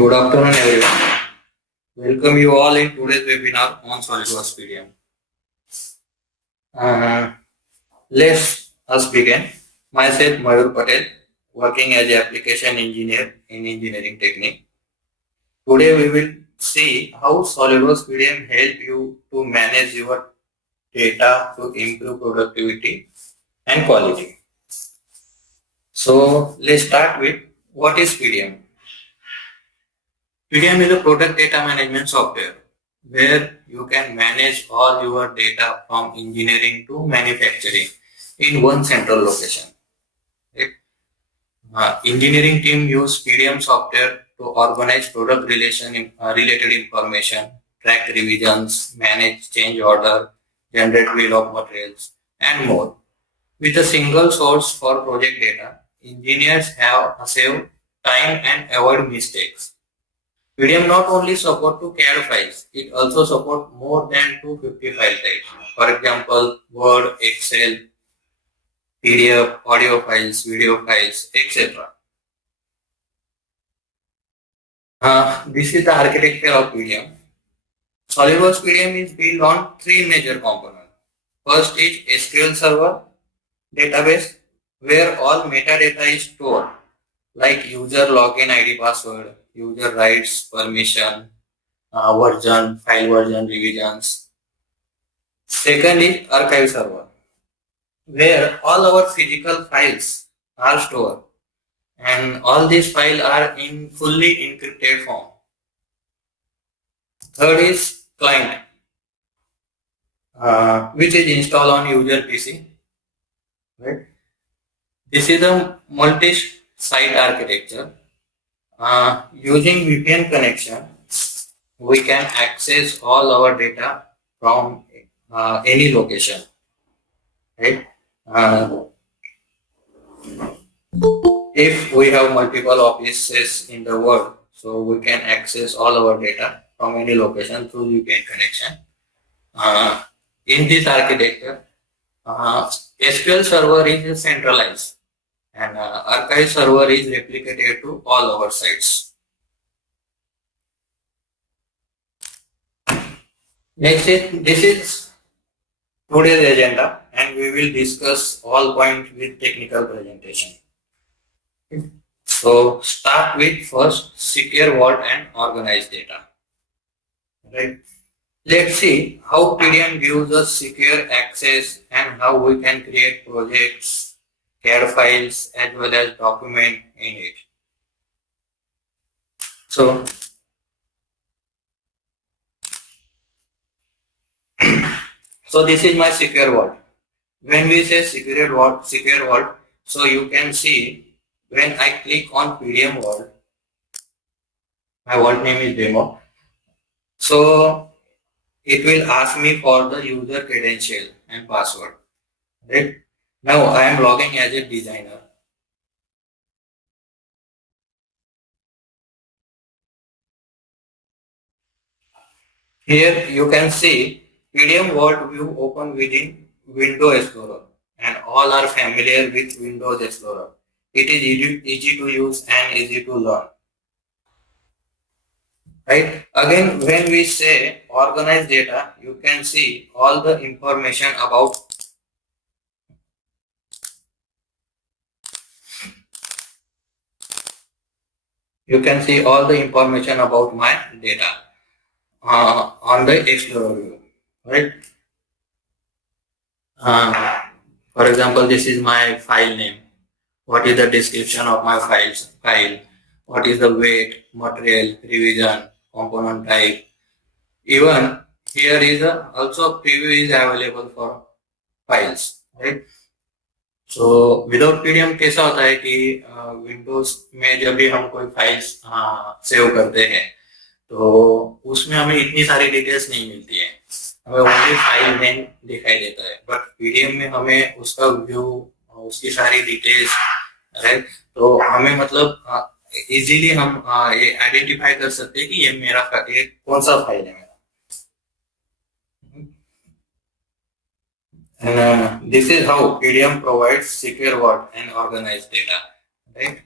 Good afternoon, everyone. Welcome you all in today's webinar on SolidWorks PDM. Let's us begin. Myself, Mayur Patel, working as an application engineer in engineering technique. Today we will see how SolidWorks PDM help you to manage your data to improve productivity and quality. So let's start with what is PDM. PDM is a product data management software where you can manage all your data from engineering to manufacturing in one central location. Right? Engineering team use PDM software to organize product related information, track revisions, manage change order, generate bill of materials, and more. With a single source for project data, engineers have save time and avoid mistakes. PDM not only support to CAD files, it also support more than 250 file types. For example, Word, Excel, PDF, audio files, video files, etc. This is the architecture of PDM. SolidWorks PDM is built on three major components. First is SQL Server database, where all metadata is stored, like user login ID password, user rights, permission, version, file version, revisions. Second is archive server, where all our physical files are stored and all these files are in fully encrypted form. Third is client, which is installed on user PC. Right? This is a multi-site architecture. Using VPN connection, we can access all our data from any location. Right? If we have multiple offices in the world, so we can access all our data from any location through VPN connection. In this architecture, SQL server is centralized and archive server is replicated to all our sites. This is today's agenda, and we will discuss all points with technical presentation. So start with first secure vault and organized data. Right. Let's see how PDM gives us secure access and how we can create projects, CAD files as well as document in it. So this is my secure vault. When we say secure vault, so you can see when I click on PDM vault, my vault name is demo. So it will ask me for the user credential and password. Right? Now I am logging as a designer. Here you can see PDM Vault view open within Windows Explorer, and all are familiar with Windows Explorer. It is easy to use and easy to learn. Right? Again, when we say organize data, you can see all the information about my data on the Explorer view. Right? For example, this is my file name. What is the description of my file? What is the weight, material, revision, component type? Even here is also preview is available for files, right? So without PDM कैसा होता है कि विंडोज में जब भी हम कोई files save करते हैं तो उसमें हमें इतनी सारी डिटेल्स नहीं मिलती है, हमें ओनली फाइल नेम दिखाई देता है, बट पीडीएम में हमें उसका व्यू, उसकी सारी डिटेल्स, राइट? तो हमें मतलब इजीली हम ये आइडेंटिफाई कर सकते हैं कि ये मेरा कौन सा फाइल है मेरा. And this is how PDM provides secure vault and organized data, right?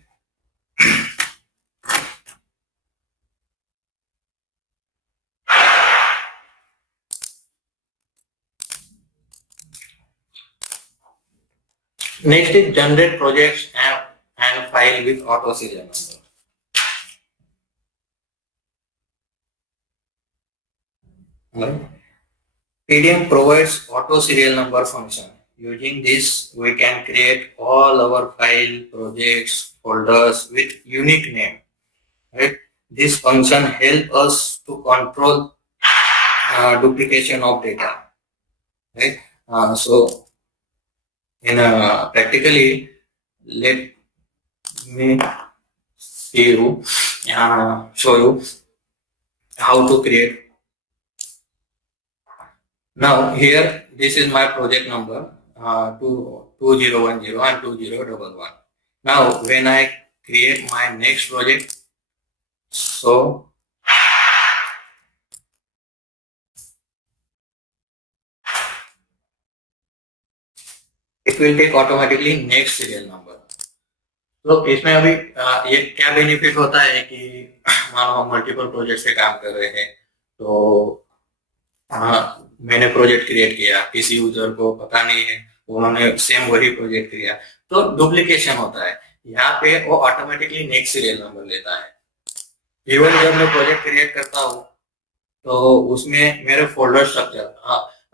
Next is generate projects and file with auto serial number. PDM provides auto serial number function. Using this, we can create all our file, projects, folders with unique name. Right? This function helps us to control duplication of data. Right? So, practically, let me show you how to create. Now here, this is my project number 2010 and 2011. Now when I create my next project, so it will take automatically next serial number. तो इसमें अभी ये क्या बेनिफिट होता है कि मानो हम मल्टीपल प्रोजेक्ट से काम कर रहे हैं, तो मैंने प्रोजेक्ट क्रिएट किया, किसी यूजर को पता नहीं है, उन्होंने सेम वही प्रोजेक्ट किया, तो डुप्लीकेशन होता है। यहाँ पे वो ऑटोमेटिकली नेक्स्ट सीरियल नंबर लेता है। इवन जब मैं प्रोजेक्ट क्रिएट करता हूँ तो उसमें मेरे फोल्डर स्ट्रक्चर,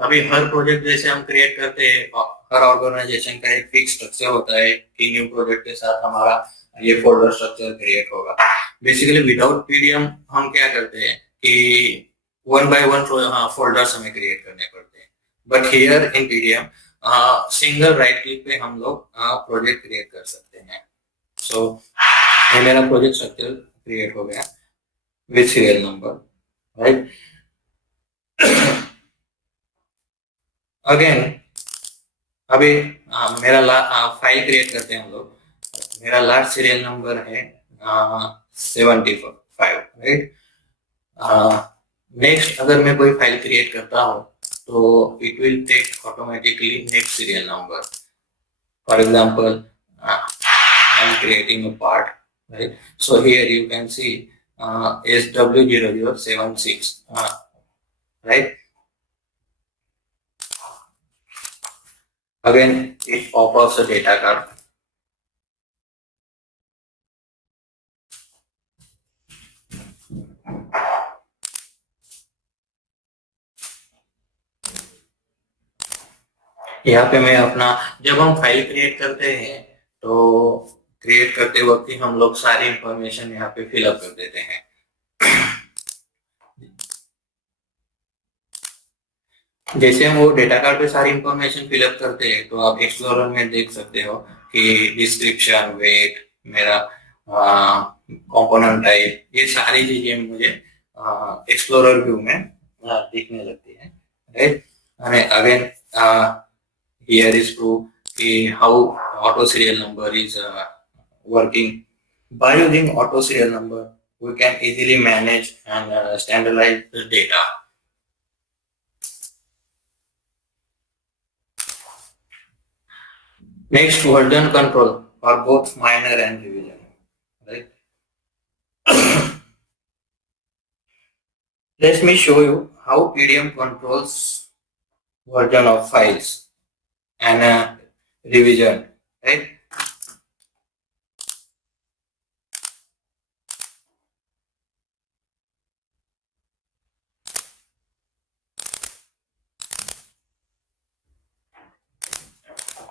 अभी हर प्रोजेक्ट जैसे हम क्रिएट करते हैं, हर ऑर्गेनाइजेशन का एक फिक्स स्ट्रक्चर होता है कि न्यू प्रोजेक्ट के साथ हमारा ये फोल्डर स्ट्रक्चर क्रिएट होगा। बेसिकली विदाउट पीडीएम हम क्या करते हैं कि वन बाय वन फोल्डर्स हमें क्रिएट करने पड़ते हैं, but here in PDM single right click पे हम लोग प्रोजेक्ट क्रिएट कर सकते हैं। सो ये मेरा प्रोजेक्ट स्ट्रक्चर क्रिएट हो गया with serial number, right. Again अभी मेरा फाइल क्रिएट करते हैं हम लोग। मेरा लास्ट सीरियल नंबर है 75, राइट। नेक्स्ट अगर मैं कोई फाइल क्रिएट करता हूँ तो it will take automatically next serial number. For example I am creating a part, right. So here you can see SW0076, right? Again, it offers a data card. यहाँ पे मैं अपना, जब हम फाइल क्रिएट करते हैं तो क्रिएट करते वक्त ही हम लोग सारी इंफॉर्मेशन यहाँ पे फिलअप कर देते हैं। जैसे हम वो डेटा कार्ड पे सारी इंफॉर्मेशन फिलअप करते हैं तो आप एक्सप्लोरर में देख सकते हो कि डिस्क्रिप्शन, वेट, मेरा कंपोनेंट टाइप, ये सारी चीजें मुझे एक्सप्लोरर व्यू में दिखने लगती है, right. and again here is proof how auto serial number is working. By using auto serial number we can easily manage and standardize the data. Next, version control for both minor and revision, right? Let me show you how PDM controls version of files and revision, right?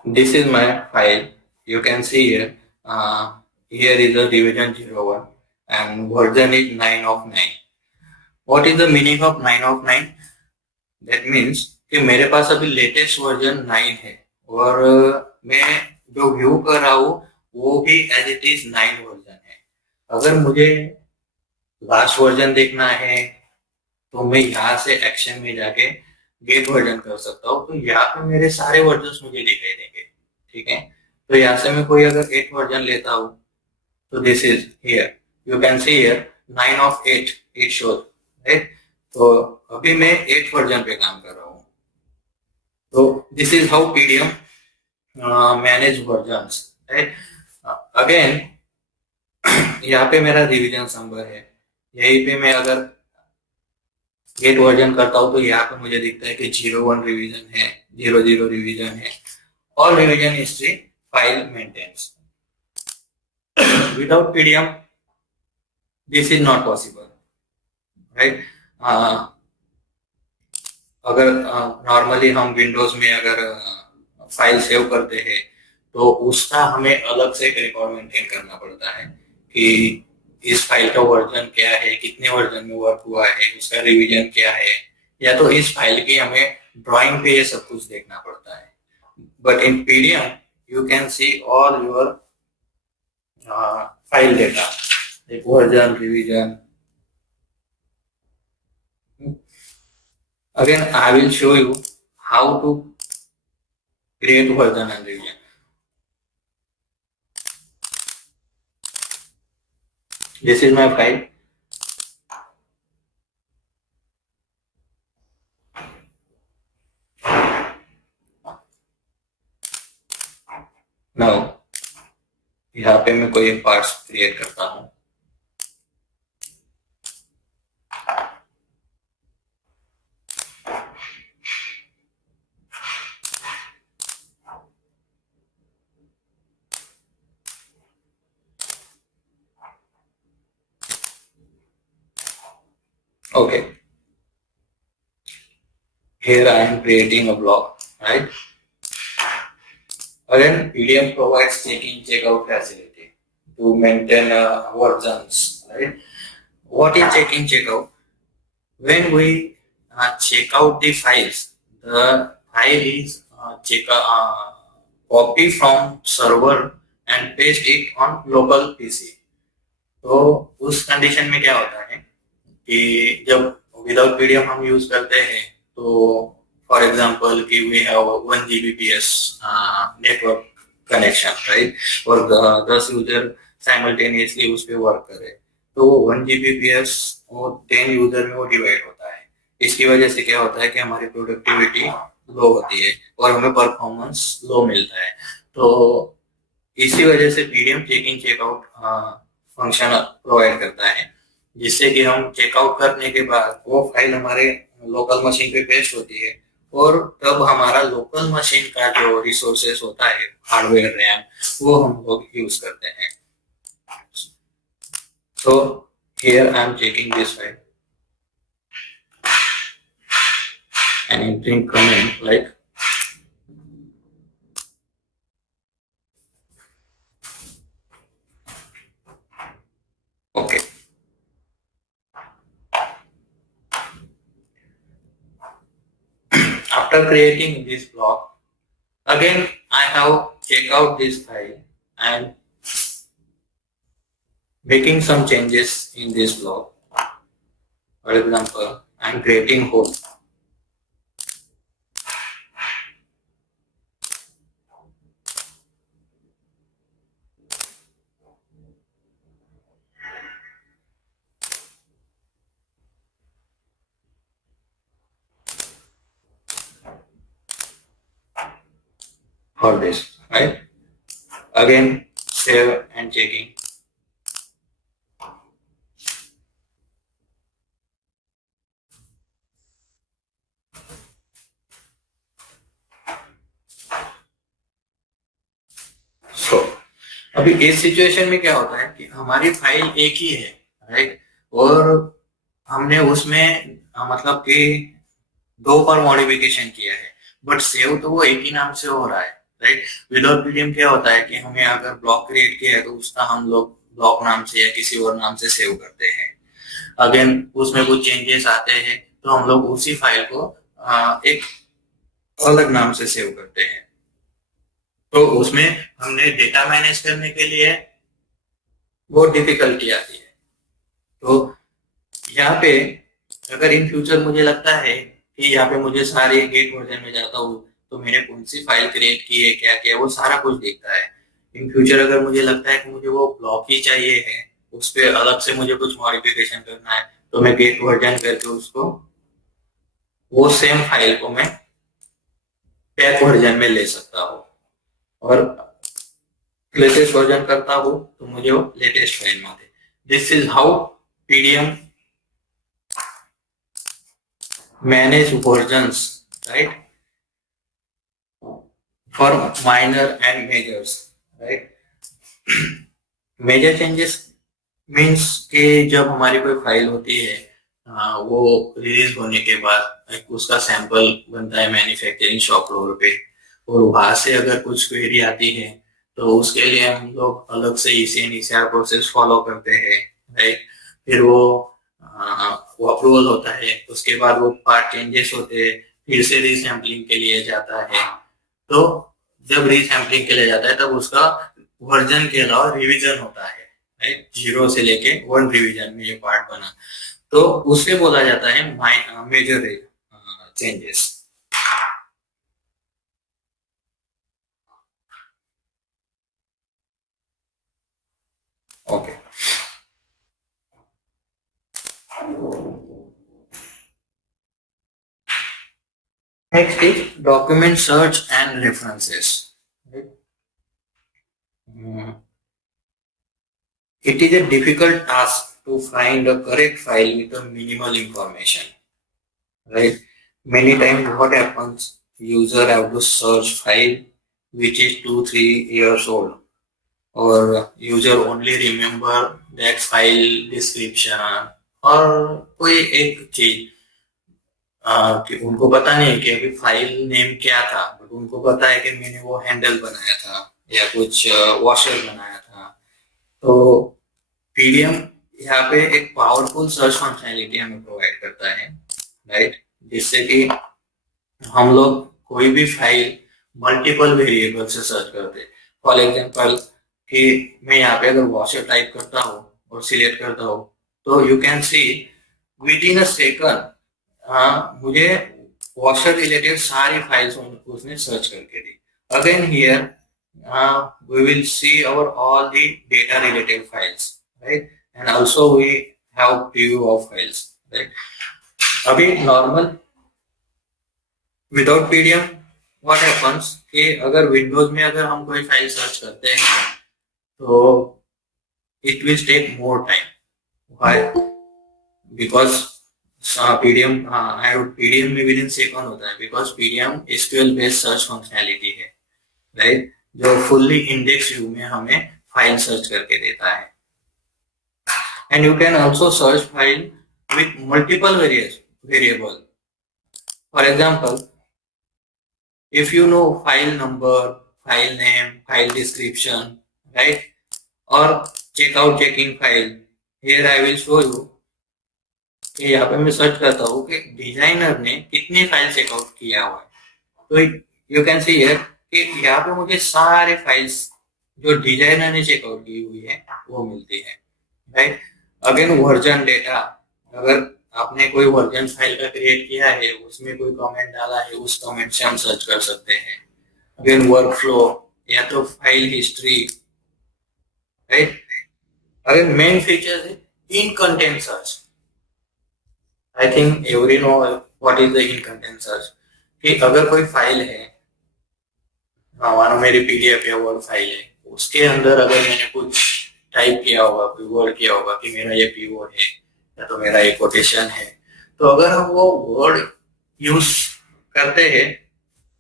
This is my file. You can see here. Here is the revision 01 and version is 9 of 9. What is the meaning of 9 of 9? That means कि मेरे पास अभी latest version 9 है और मैं जो व्यू कर रहा हूँ वो भी एज इट इज 9 वर्जन है। अगर मुझे लास्ट वर्जन देखना है तो मैं यहाँ से एक्शन में जाके गेट वर्जन कर सकता हूँ, तो यहाँ पे मेरे सारे वर्जन मुझे दिखाई देंगे, ठीक है। तो यहाँ से मैं कोई अगर 8 वर्जन लेता हूँ तो this is here, you can see here 9 of 8 इट शोज, राइट। तो अभी मैं 8 वर्जन पे काम कर रहा हूँ। तो this is how PDM manage versions, right. Again यहाँ पे मेरा रिवीजन नंबर है, यहीं पे मैं अगर गेट वर्जन करता हूँ तो यहाँ पे मुझे दिखता है कि 01 रिवीजन है, 00 रिवीजन है और revision history file maintains. Without PDM, this is not possible, right? अगर नॉर्मली हम विंडोज में अगर फाइल सेव करते हैं तो उसका हमें अलग से एक रिकॉर्ड मेंटेन करना पड़ता है कि इस फाइल का वर्जन क्या है, कितने वर्जन में वर्क हुआ है, उसका रिवीजन क्या है, या तो इस फाइल की हमें ड्राइंग पे ये सब कुछ देखना पड़ता है. But in PDM you can see all your file data, like version, revision. Again, I will show you how to create version and revision. This is my file. Now, यहाँ पे मैं कोई एक पार्ट्स क्रिएट करता हूँ. Okay. Here I am creating a block, right? Again, PDM provides check-in, check-out facility to maintain versions, right? What is check-in, check-out? When we check out the files, the file is copy from server and paste it on local PC. तो उस कंडीशन में क्या होता है कि जब without PDM हम यूज करते हैं तो फॉर एग्जांपल कि we have 1 Gbps network connection, right, और 10 यूजर साइमल्टेनियसली उस पर वर्क करे तो वो 1 Gbps और 10 यूजर में वो डिवाइड होता है. इसकी वजह से क्या होता है कि हमारी प्रोडक्टिविटी लो होती है और हमें परफॉर्मेंस लो मिलता है. तो इसी वजह से PDM check in checkout function provide करता है, जिससे कि हम चेकआउट करने के बाद वो फाइल हमारे लोकल मशीन पे पेस्ट होती है और तब हमारा लोकल मशीन का जो रिसोर्सेस होता है, हार्डवेयर, रैम, वो हम लोग यूज करते हैं. So here I am checking this file and entering comment like okay. After creating this block, again I have checked out this file and making some changes in this block. For example, I am creating hole. For this, right? Again, save and checking. So, अभी इस सिचुएशन में क्या होता है कि हमारी फाइल एक ही है, राइट, और हमने उसमें मतलब कि 2 बार मॉडिफिकेशन किया है, बट सेव तो वो एक ही नाम से हो रहा है, राइट. विदाउट पीडीएम क्या होता है कि हमें अगर ब्लॉक क्रिएट किया है तो उसका हम लोग ब्लॉक नाम से या किसी और नाम से सेव करते हैं. अगेन उसमें कुछ चेंजेस आते हैं तो हम लोग उसी फाइल को एक अलग नाम से सेव करते हैं. तो उसमें हमने डेटा मैनेज करने के लिए बहुत डिफिकल्टी आती है. तो यहाँ पे अगर इन फ्यूचर मुझे लगता है कि यहाँ पे मुझे सारे गेट वर्जन में जाता हूँ तो मैंने कौन सी फाइल क्रिएट की है, क्या क्या, वो सारा कुछ दिखता है. इन फ्यूचर अगर मुझे लगता है कि मुझे वो ब्लॉक ही चाहिए है, उस पर अलग से मुझे कुछ मॉडिफिकेशन करना है, तो मैं गेट वर्जन करके उसको वो सेम फाइल को मैं पैक वर्जन में ले सकता हूँ और लेटेस्ट वर्जन करता हूँ तो मुझे वो लेटेस्ट फाइल में दे. This is how PDM manage versions, right. for minor and majors, right? Major changes means कि जब हमारी कोई फाइल होती है, वो रिलीज होने के बाद एक उसका सैंपल बनता है मैन्युफैक्चरिंग शॉप फ्लोर पे, और वहां से अगर कुछ क्वेरी आती है तो उसके लिए हम लोग अलग से ECN ECR प्रोसेस फॉलो करते हैं, राइट? फिर वो अप्रूवल होता है, उसके बाद वो पार्ट चेंजेस होते हैं, फिर से रीसैम्पलिंग के लिए जाता है। तो जब रीसैम्पलिंग के लिए जाता है तब उसका वर्जन के अलावा रिवीजन होता है, राइट? 0 से लेके 1 रिवीजन में ये पार्ट बना, तो उसे बोला जाता है major changes. Okay, next is document search and references. It is a difficult task to find a correct file with a minimal information, right? Many times what happens, user have to search file which is 2-3 years old, or user only remember that file description, और कोई एक चीज कि उनको पता नहीं कि अभी फाइल नेम क्या था, बट उनको पता है कि मैंने वो हैंडल बनाया था या कुछ वॉशर बनाया था। तो पीडीएम यहाँ पे एक पावरफुल सर्च फंक्शनैलिटी हमें प्रोवाइड करता है, राइट? जिससे कि हम लोग कोई भी फाइल मल्टीपल वेरिएबल से सर्च करते हैं। फॉर एग्जांपल कि मैं यहाँ पे अगर वॉशर टाइप करता हूँ और सिलेक्ट करता हूँ, तो you can see within a second मुझे वॉशर रिलेटेड सारी फाइल्स उसने सर्च करके दी। Again here we will see our all the data related files, right? And also we have preview of files, right? अभी normal without PDM what happens कि अगर विंडोज में अगर हम कोई फाइल सर्च करते हैं तो it will take more time. Why? Because PDM में विद इन सेकंड होता है, because PDM SQL based search functionality है, राइट? जो फुल्ली इंडेक्स व्यू में हमें फाइल सर्च करके देता है। And you can also search file with multiple variable. For example, if you know file number, file name, file description, right? Or checkout checking file, here I will show you कि यहाँ पे मैं सर्च करता हूँ कि डिजाइनर ने कितनी फाइल चेकआउट किया हुआ है, तो यू कैन सी हियर कि यहाँ पे मुझे सारे फाइल्स जो डिजाइनर ने चेकआउट की हुई है वो मिलती है, राइट? अगेन वर्जन डेटा, अगर आपने कोई वर्जन फाइल का क्रिएट किया है, उसमें कोई कमेंट डाला है, उस कमेंट से हम सर्च कर सकते हैं। अगेन वर्क फ्लो या तो file history, right? Again main feature है in content search. I think every know what is the in content search, कि अगर कोई फाइल है, मानो मेरी पीडीएफ या वर्ड फाइल है, उसके अंदर अगर मैंने कुछ टाइप किया होगा, कोई वर्ड किया होगा कि मेरा ये पीवर्ड है या तो मेरा ये कोटेशन है, तो अगर हम वो वर्ड यूज करते हैं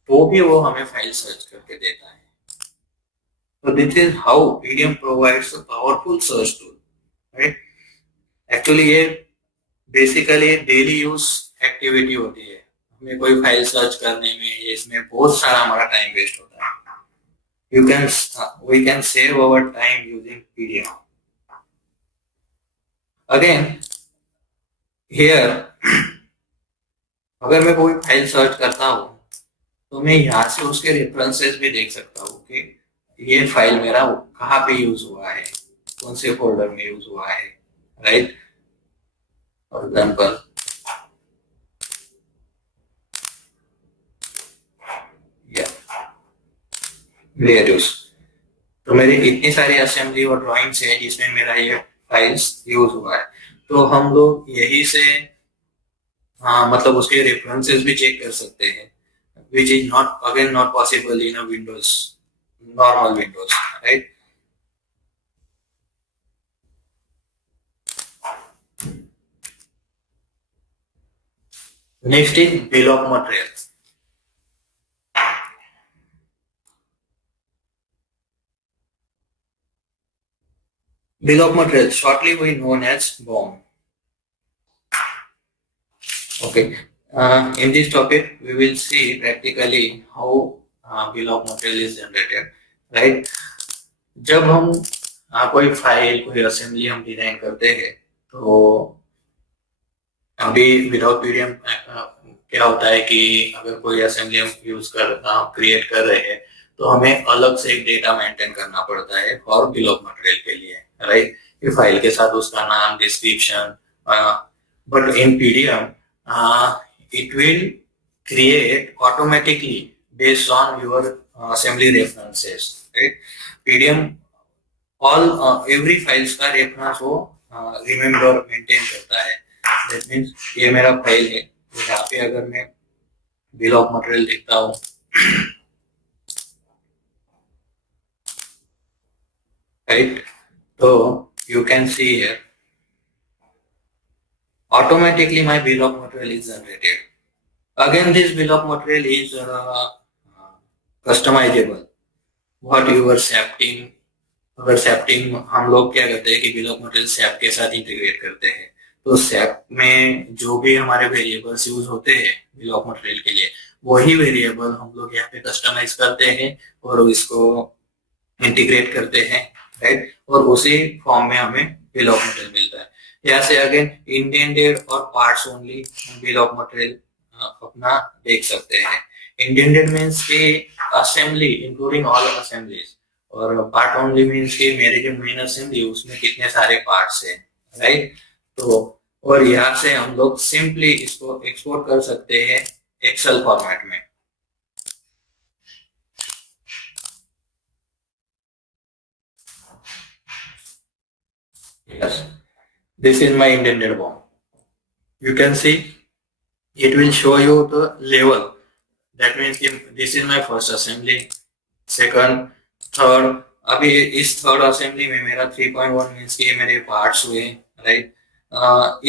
तो भी वो हमें फाइल सर्च करके देता है। So this is how PDM provides a powerful search tool, right? Actually ये बेसिकली डेली यूज एक्टिविटी होती है, हमें कोई फाइल सर्च करने में इसमें बहुत सारा हमारा टाइम वेस्ट होता है। We can save our time using PDM. Again here अगर मैं कोई फाइल सर्च करता हूँ तो मैं यहाँ से उसके रेफरेंसेस भी देख सकता हूँ कि ये फाइल मेरा कहाँ पे यूज हुआ है, कौन से फोल्डर में यूज हुआ है, राइट? फॉर एग्जाम्पल तो मेरी इतनी सारी असेंबली और ड्राइंग्स है जिसमें मेरा ये फाइल्स यूज हुआ है, तो हम लोग यही से मतलब उसके रेफरेंसेस भी चेक कर सकते हैं, which is not possible in a Windows, normal Windows, right? Next is bill of materials. Bill of material, shortly we known as BOM. Okay. In this topic, we will see practically how bill of material is generated, right? जब हम कोई फाइल कोई असेंबली हम डिजाइन करते हैं तो अभी without PDM क्या होता है कि अगर कोई असेंबली हम यूज कर क्रिएट कर रहे हैं तो हमें अलग से एक डेटा मेंटेन करना पड़ता है फॉर बिल ऑफ मटेरियल के लिए, राइट? ये फाइल के साथ उसका नाम, description, but in PDM it will create automatically based on your assembly references, right? pdm all every files का रेफरेंस वो रिमेम्बर मेंटेन करता है. दैट मीन्स ये मेरा फाइल है, तो यहाँ पे अगर मैं बिल ऑफ मटेरियल लिखता हूँ राइट, तो you can see here automatically my bill of material is generated. Again, this bill of material is customizable. What your SAP अगर SAP टीम हम लोग क्या करते हैं कि बिल ऑफ मटेरियल SAP के साथ इंटीग्रेट करते हैं, तो SAP में जो भी हमारे वेरिएबल्स यूज होते हैं बिल ऑफ मटेरियल के लिए, वही वेरिएबल हम लोग यहाँ पे कस्टमाइज करते हैं और इसको इंटीग्रेट करते हैं, राइट? और उसी फॉर्म में हमें बिल ऑफ मटेरियल मिलता है. यहाँ से अगेन इंडेंटेड और parts only bill of material अपना देख सकते हैं. इंडेंटेड मीन्स कि असेंबली इंक्लूडिंग ऑल असेंबलीज, और पार्ट ओनली मीन्स कि मेरे जो मेन असेंबली उसमें कितने सारे पार्ट्स हैं, राइट? तो और यहाँ से हम लोग सिंपली इसको एक्सपोर्ट कर सकते हैं एक्सेल फॉर्मेट में. Yes, this is my indented BOM. You can see it will show you the level. That means this is my first assembly, second, third. अभी इस थर्ड असेंबली में मेरा 3.1 मीन्स कि ये मेरे पार्ट्स हुए, राइट?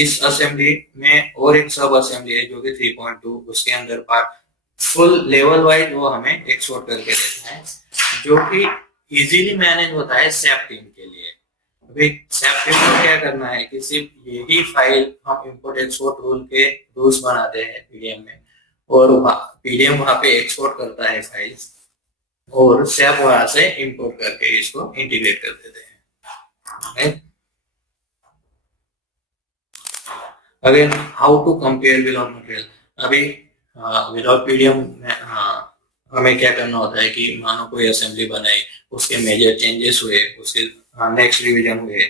इस असेंबली में और एक सब असेंबली है जो कि 3.2, उसके अंदर पार्ट फुल लेवल वाइज वो हमें एक्सपोर्ट करके देता है, जो कि इजीली मैनेज होता है SAP टीम के लिए. अभी SAP टीम को क्या करना है कि सिर्फ यही फाइल हम इंपोर्ट एक्सपोर्ट रूल के रूल्स बनाते हैं पीडीएम में, और पीडीएम वहां पे एक्सपोर्ट करता है फाइल्स, और SAP वहां से इंपोर्ट करके इसको इंटीग्रेट कर देते हैं. Again how to compare bill of material. अभी विदाउट पीडीएम हमें क्या करना होता है कि मानो कोई असेंबली बनाई, उसके मेजर चेंजेस हुए, उसके नेक्स्ट रिवीजन हुए,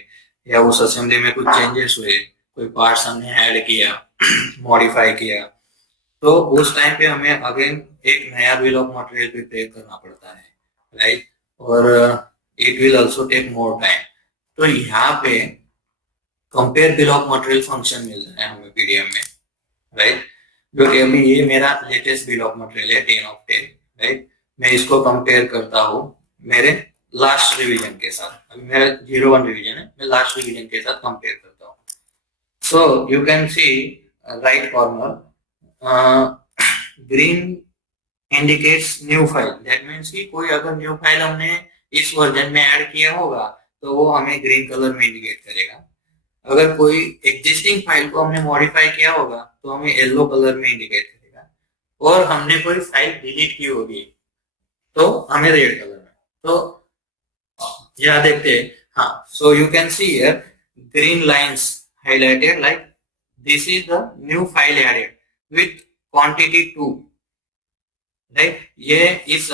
या उस असेंबली में कुछ चेंजेस हुए, कोई पार्ट्स हमने ऐड किया, मॉडिफाई किया, तो उस टाइम पे हमें अगेन एक नया बिल ऑफ मटेरियल प्रिपेयर करना पड़ता है, राइट? और it will also take more time. तो यहाँ पे compare bill of material function मिल रहा है हमें पीडीएम में, राइट? जो कि अभी ये मेरा लेटेस्ट बिल ऑफ मटेरियल है 10 of 10, राइट? मैं इसको कंपेयर करता हूँ मेरे लास्ट रिवीजन के साथ. अभी मेरा 01 रिवीजन है, मैं लास्ट रिवीजन के साथ कंपेयर करता हूँ. सो you can C right corner green indicates new file. That means कि कोई अगर न्यू फाइल हमने इस वर्जन में ऐड किया होगा तो वो हमें ग्रीन कलर में इंडिकेट करेगा. अगर कोई एग्जिस्टिंग फाइल को हमने मॉडिफाई किया होगा तो हमें येलो कलर में इंडिकेट करेगा, और हमने कोई फाइल डिलीट की होगी तो हमें रेड कलर में. तो यह देखते हैं. हाँ, so you can see here green lines highlighted like this is the new file added with quantity 2, right? ये इस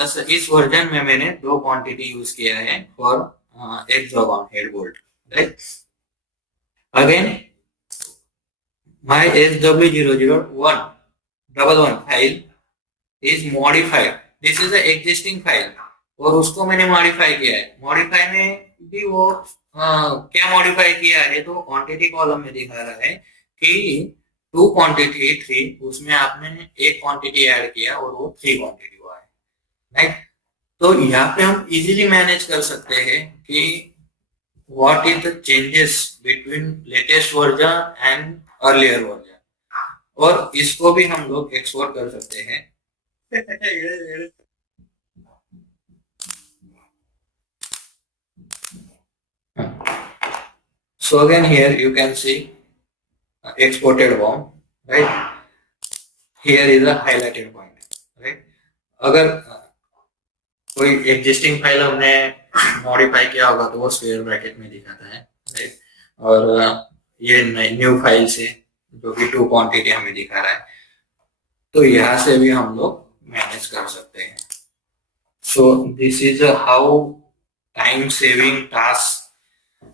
वर्जन में मैंने 2 क्वांटिटी यूज किया है for hexagon head bolt, right? Again, my SW00111 file is modified. This is the existing file, और उसको मैंने मॉडिफाई किया है. मॉडिफाई में भी वो क्या मॉडिफाई किया है तो क्वांटिटी कॉलम में दिखा रहा है कि 2 क्वांटिटी 3, उसमें आपने एक क्वांटिटी ऐड किया और वो 3 क्वांटिटी हुआ है, राइट? तो यहाँ पे हम इजीली मैनेज कर सकते हैं कि what is the changes between latest version and earlier version, और इसको भी हम लोग एक्सपोर्ट कर सकते हैं. So again here you can see exported BOM, right? Here is a highlighted point, right? अगर कोई एग्जिस्टिंग फाइल हमने मॉडिफाई किया होगा तो वो स्क्वायर ब्रैकेट में दिखाता है, राइट? और ये न्यू फाइल से जो कि टू क्वांटिटी हमें दिखा रहा है, तो यहाँ से भी हम लोग मैनेज कर सकते हैं. So this is how time saving task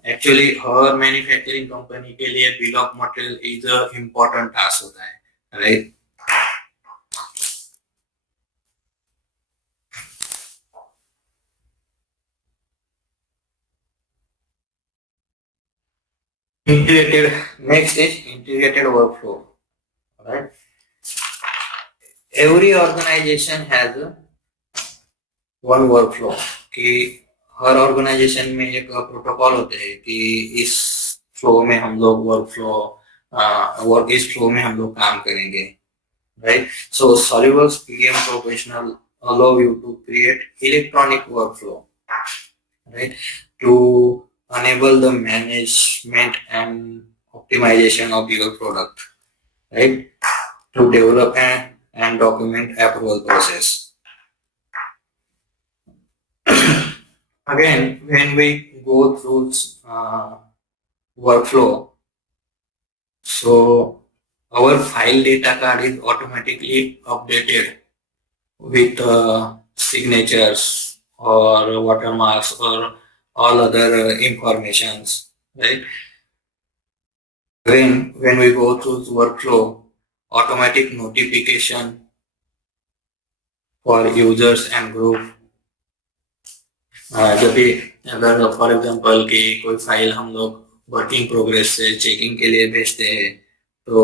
actually her manufacturing company के लिए bill of material is a important task होता है, right? Integrated, next is integrated workflow, right? Every organization has one workflow कि हर ऑर्गेनाइजेशन में एक प्रोटोकॉल होते हैं कि इस फ्लो में हम लोग इस फ्लो में हम लोग काम करेंगे, right? So SolidWorks PDM Professional allow you to create electronic workflow, right? To enable the management and optimization of your product, right? To develop and document approval process. Again, when we go through workflow, so our file data card is automatically updated with signatures or watermarks or all other informations, right? When we go through workflow, automatic notification for users and group. जब भी अगर for example कि कोई फाइल हम लोग working progress से चेकिंग के लिए भेजते हैं तो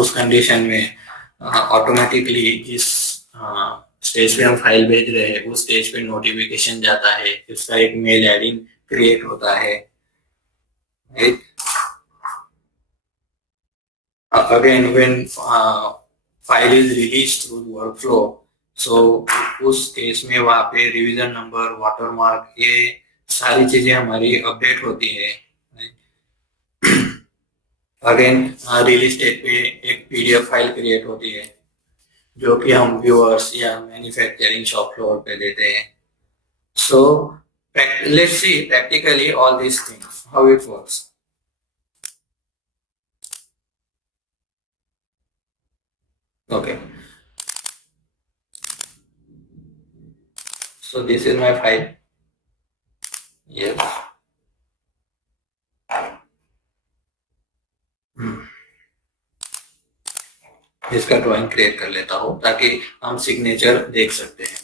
उस कंडीशन में ऑटोमेटिकली जिस स्टेज पे हम फाइल भेज रहे हैं उस स्टेज पे नोटिफिकेशन जाता है, उसका एक मेल हेडिंग क्रिएट होता है, right? Again, when file is released through workflow, so उस केस में वहाँ पे रिवीजन नंबर, वाटरमार्क, ये सारी चीजें हमारी अपडेट होती है. अगेन रिलीज डेट पे एक पीडीएफ फाइल क्रिएट होती है जो कि हम व्यूअर्स या मैन्युफैक्चरिंग शॉप फ्लोर पे देते हैं. So let's see practically all these things how it works. Okay. So this is my file. Yes. इसका ड्राइंग क्रिएट कर लेता हूँ ताकि हम सिग्नेचर देख सकते हैं.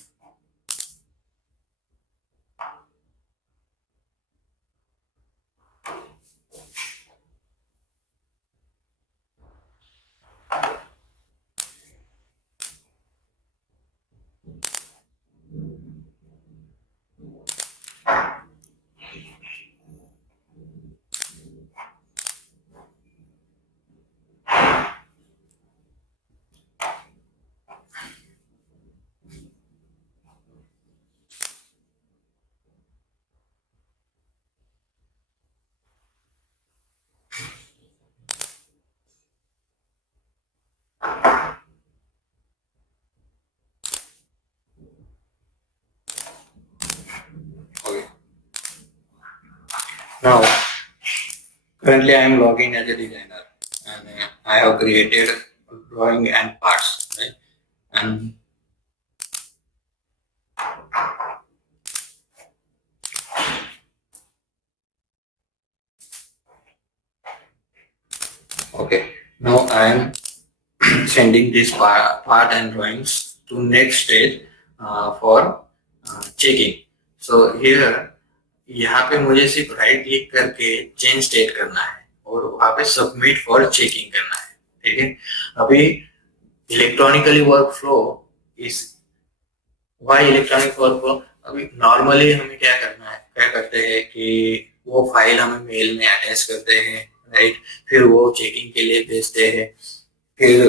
Now, currently I am logging as a designer and I have created drawing and parts, right? And okay, now I am sending this part and drawings to next stage for checking. So here यहाँ पे मुझे सिर्फ right click करके change state करना है और वहाँ पे सबमिट फॉर चेकिंग करना है, ठीक है? अभी इलेक्ट्रॉनिकली वर्कफ्लो इस वाई इलेक्ट्रॉनिक वर्कफ्लो अभी नॉर्मली हमें क्या करना है, क्या करते हैं कि वो फाइल हमें मेल में अटैच करते हैं, राइट? फिर वो चेकिंग के लिए भेजते हैं, फिर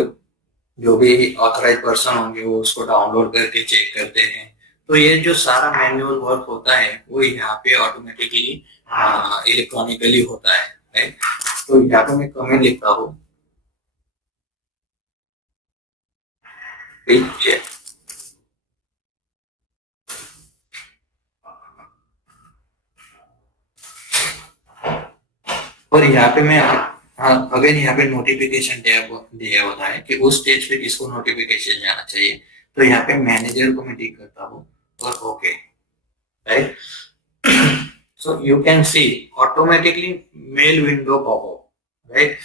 जो भी ऑथराइज पर्सन होंगे वो उसको डाउनलोड करके चेक करते हैं. तो ये जो सारा मैनुअल वर्क होता है वो यहाँ पे ऑटोमेटिकली इलेक्ट्रॉनिकली होता है, राइट। तो यहाँ पे मैं कमेंट लिखता हूँ पेज चेक, और यहाँ पे मैं अगेन यहाँ पे नोटिफिकेशन टैब दिया होता है कि उस स्टेज पे किसको नोटिफिकेशन जाना चाहिए। तो यहाँ पे मैनेजर को मैं टिक करता हूँ और okay, right. So you can see automatically mail window popup, right.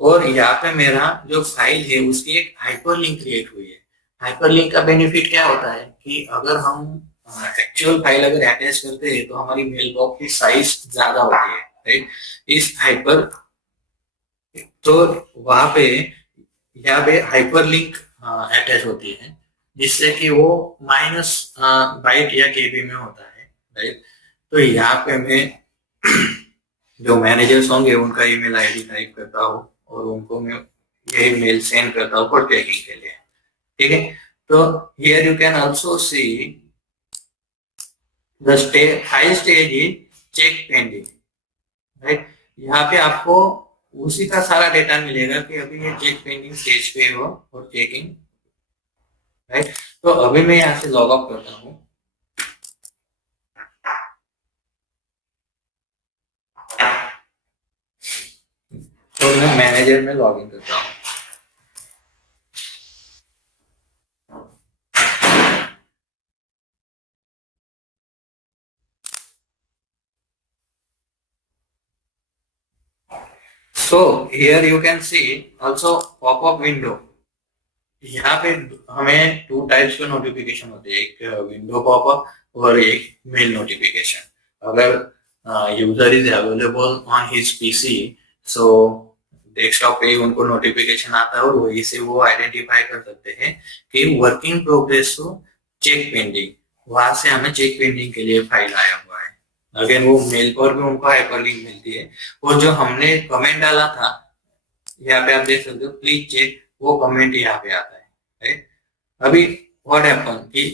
और यहाँ पे मेरा जो फाइल है उसकी एक हाइपरलिंक क्रिएट हुई है। हाइपरलिंक का बेनिफिट क्या होता है कि अगर हम एक्चुअल फाइल अगर अटैच करते हैं तो हमारी मेल बॉक्स की साइज ज्यादा होती है, राइट। इस हाइपर तो वहां पे यहाँ पे हाइपरलिंक अटैच होती है, जिससे कि वो माइनस बाइट या केबी में होता है, राइट। तो यहाँ पे मैं जो मैनेजर्स होंगे उनका ईमेल आईडी टाइप करता हूँ और उनको मैं यही मेल सेंड करता हूँ फॉर चेकिंग के लिए, ठीक है। तो here you can also see the file stage is check pending, right. यहाँ पे आपको उसी का सारा डेटा मिलेगा कि अभी ये चेक पेंडिंग स्टेज पे हो और चेकिंग, राइट। तो अभी मैं यहाँ से लॉग आउट करता हूँ, तो मैं मैनेजर में लॉग इन करता हूँ। So here you can see also pop-up window। यहाँ पे हमें टू टाइप्स के नोटिफिकेशन होते हैं, एक विंडो पॉपअप और एक मेल नोटिफिकेशन। अगर user is available on his PC, सो डेस्कटॉप पे उनको नोटिफिकेशन आता है और वही से वो आइडेंटिफाई कर सकते हैं कि वर्किंग प्रोग्रेस हो चेक पेंडिंग, वहां से हमें चेक पेंडिंग के लिए फाइल आया हुआ है। अगेन वो मेल पर भी उनको हाइपरलिंक मिलती है, और जो हमने कमेंट डाला था यहाँ पे आप देख सकते हो प्लीज चेक, वो कमेंट यहाँ पे आता है, राइट। अभी व्हाट हैपन कि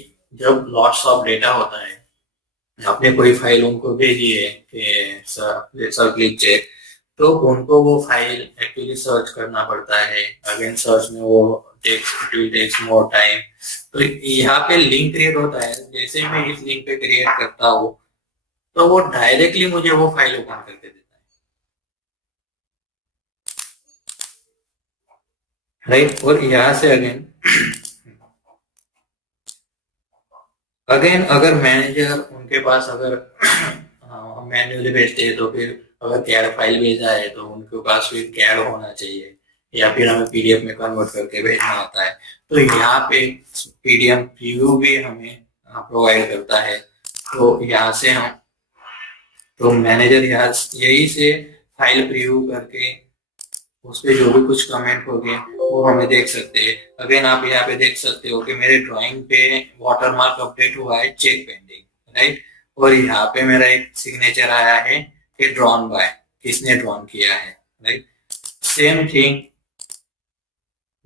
जब लॉट्स ऑफ डेटा होता है, आपने कोई फाइल उनको भेजी है कि सर प्लीज चेक, तो उनको वो फाइल एक्चुअली सर्च करना पड़ता है। अगेन सर्च में वो takes it will takes more time. तो यहाँ पे लिंक क्रिएट होता है, जैसे मैं इस लिंक पे क्रिएट करता हूँ तो वो डायरेक्टली मुझे वो फाइल ओपन करके देता है, राइट। और यहाँ से अगेन अगर मैनेजर उनके पास अगर मैन्युअली भेजते हैं तो फिर अगर कैड फाइल भेजा है तो उनके पास फिर कैड होना चाहिए, या फिर हमें पीडीएफ में कन्वर्ट करके भेजना होता है। तो यहाँ पे पीडीएफ प्रीव्यू भी हमें प्रोवाइड करता है। तो यहाँ से हम तो मैनेजर यहाँ यही से फाइल प्रीव्यू करके उस पे जो भी कुछ कमेंट हो गए वो हमें देख सकते हैं। अगेन आप यहाँ पे देख सकते हो कि मेरे ड्राइंग पे वाटरमार्क अपडेट हुआ है चेक पेंडिंग, राइट। और यहाँ पे मेरा एक सिग्नेचर आया है कि ड्रॉन बाय, किसने ड्रॉन किया है, right. Same thing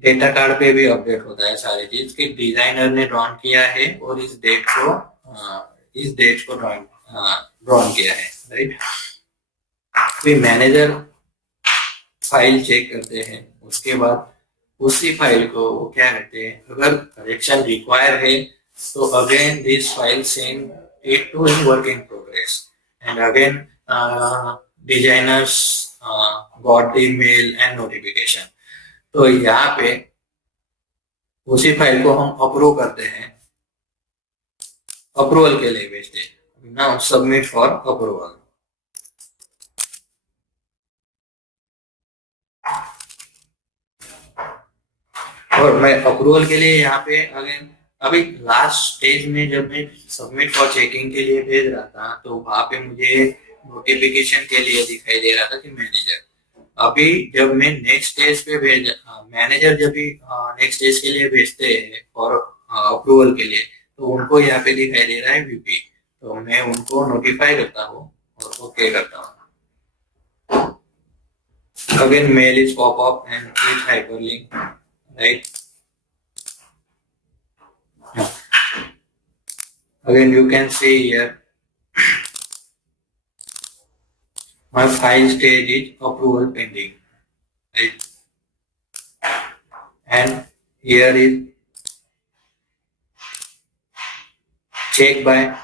data card पे भी अपडेट होता है सारी चीज कि डिजाइनर ने ड्रॉन किया है और इस डेट को ड्रॉन किया है, राइट। फिर मैनेजर फाइल चेक करते हैं, उसके बाद उसी फाइल को वो क्या करते हैं, अगर करेक्शन रिक्वायर है तो again this file send it to in work in progress, and again designers got the mail and notification. तो यहाँ पे उसी फाइल को हम अप्रूव करते हैं, अप्रूवल के लिए भेजते हैं, नाउ सबमिट फॉर अप्रूवल। और मैं अप्रूवल के लिए यहाँ पे अगेन अभी लास्ट स्टेज में जब मैं सबमिट फॉर चेकिंग के लिए भेज रहा था तो वहां पे मुझे नोटिफिकेशन के लिए दिखाई दे रहा था कि मैनेजर। अभी जब मैं नेक्स्ट स्टेज पे मैनेजर जब भी नेक्स्ट स्टेज के लिए भेजते हैं फॉर अप्रूवल के लिए, तो उनको यहाँ पे दिखाई दे रहा है वीपी। तो मैं उनको नोटिफाई करता हूँ और ओके करता हूँ। Again mail is pop up and is hyperlink, right. Again, you can see here My file stage is approval pending, right? And here is check by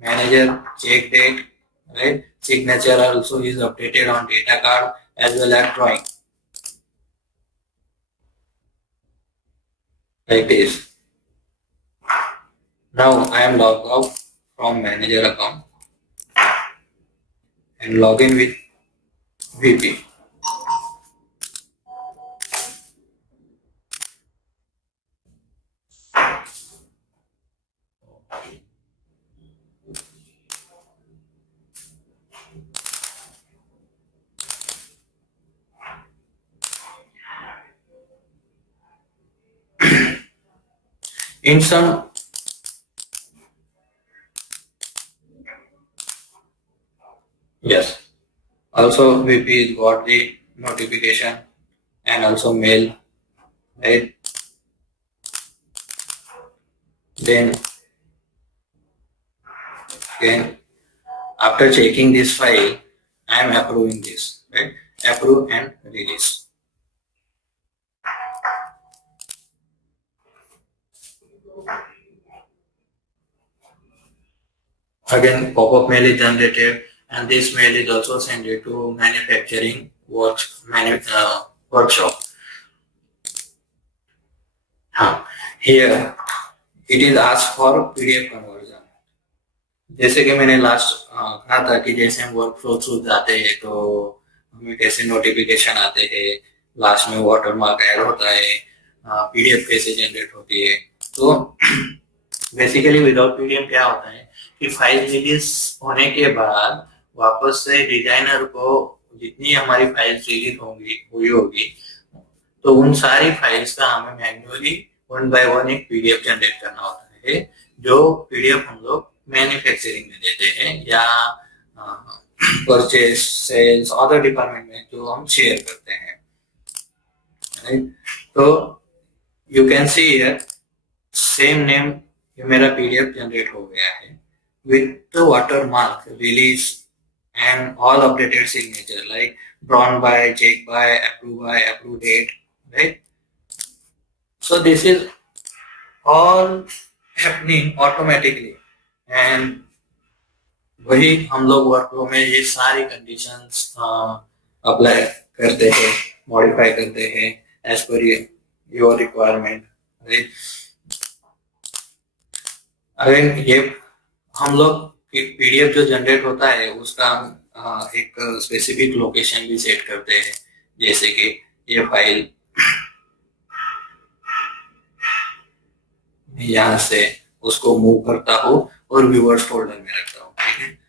manager, check date, right? Signature also is updated on data card as well as drawing, like this. Now I am logged out from manager account and log in with VP. In some, yes, also VP got the notification and also mail, right? Then again, after checking this file, I am approving this, right? Approve and release. Again, pop-up mail is generated, and this mail is also sent to manufacturing workshop. Here it is asked for PDF conversion. जैसे कि मैंने लास्ट कहा था कि जैसे हम work flow through जाते हैं तो हमें कैसे नोटिफिकेशन आते हैं, लास्ट में वाटर मार्क ऐड होता है, पीडीएफ कैसे जनरेट होती है। तो बेसिकली विदाउट पीडीएफ क्या होता है कि फाइल रिलीज होने के बाद वापस से डिजाइनर को जितनी हमारी फाइल रिलीज हुई होगी तो उन सारी फाइल्स का हमें मैन्युअली वन बाय वन एक पीडीएफ जनरेट करना होता है, जो पीडीएफ हम लोग मैन्युफैक्चरिंग में देते हैं या परचेज सेल्स अदर डिपार्टमेंट में जो हम शेयर करते हैं, राइट? तो you can see here same name, ये मेरा पीडीएफ जनरेट हो गया है with water mark release and all updated signature like drawn by, checked by, approved date, right? So this is all happening automatically and वही हम लोग वर्कफ्लो में ये सारी कंडीशंस अप्लाई करते हैं, मॉडिफाई करते हैं as per your requirement, right? अगर ये हम लोग पीडीएफ जो जनरेट होता है उसका एक स्पेसिफिक लोकेशन भी सेट करते हैं, जैसे कि ये फाइल यहाँ से उसको मूव करता हूँ और व्यूअर्स फोल्डर में रखता हूँ, ठीक है?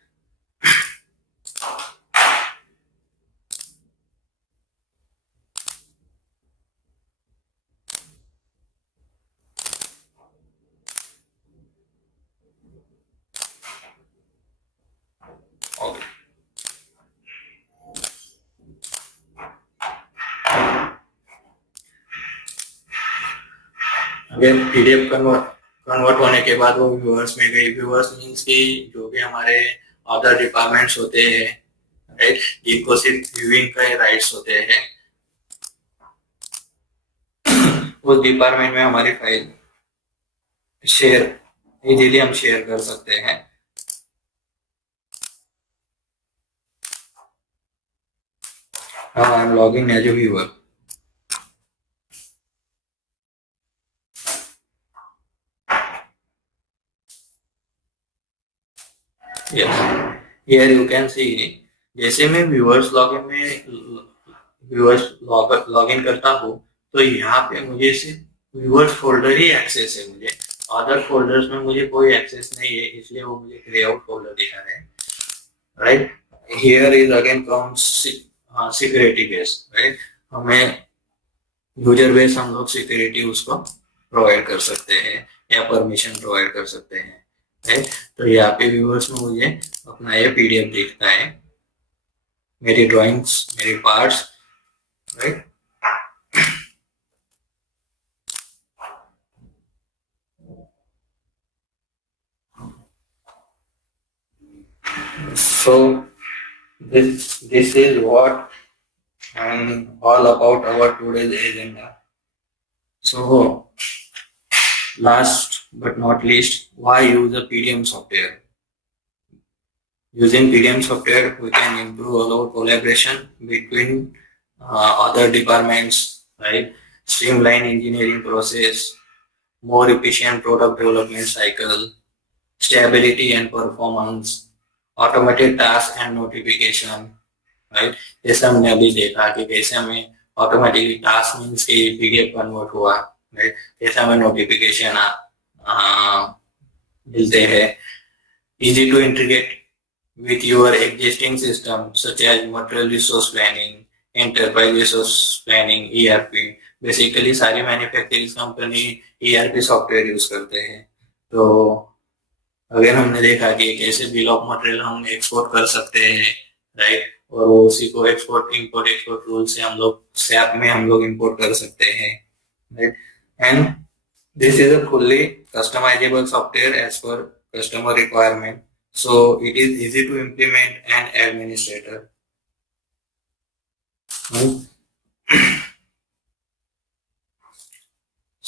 अगर पीडीएफ कन्वर्ट होने के बाद वो व्यूअर्स में गई, व्यूअर्स मीन्स कि जो भी हमारे अदर डिपार्टमेंट्स होते हैं, राइट, जिनको सिर्फ व्यूइंग का राइट्स होते हैं, उस डिपार्टमेंट में हमारी फाइल शेयर इजीली हम शेयर कर सकते हैं। Now I am logging as a viewer. Yes, here you can see जैसे मैं व्यूअर्स लॉगिन में लॉगिन करता हूँ तो यहाँ पे मुझे सिर्फ व्यूअर्स फोल्डर ही एक्सेस है, मुझे अदर फोल्डर्स में मुझे कोई एक्सेस नहीं है, इसलिए वो मुझे लेआउट फोल्डर दिखा रहे हैं, right? Here is again comes security base, right? हमें यूजर बेस हम लोग सिक्योरिटी उसको प्रोवाइड कर सकते हैं या परमिशन प्रोवाइड कर सकते हैं, राइट? तो यहाँ पे व्यूअर्स में मुझे अपना ये पीडीएफ दिखता है, मेरी ड्राइंग्स, मेरे parts, right? So This is what and all about our today's agenda. So, last but not least, why use a PDM software? Using PDM software, we can improve our collaboration between other departments, right? Streamline engineering process, more efficient product development cycle, stability and performance, automated task and notification, right. जैसे हमने अभी देखा कि कैसे हमें automatically task means कि PDF convert हुआ, right. कैसे हमें नोटिफिकेशन मिलते हैं. Easy to integrate with your existing system such as material resource planning, enterprise resource planning, ERP. Basically सारी manufacturing company ERP software use करते हैं. तो अगर हमने देखा कि कैसे बिल ऑफ मटेरियल हम एक्सपोर्ट कर सकते हैं, राइट. और उसी को एक्सपोर्ट रूल से हम लोग सैप में हम लोग इंपोर्ट कर सकते हैं, right. And this is a fully customisable software as per customer requirement. So it is easy to implement and administrator.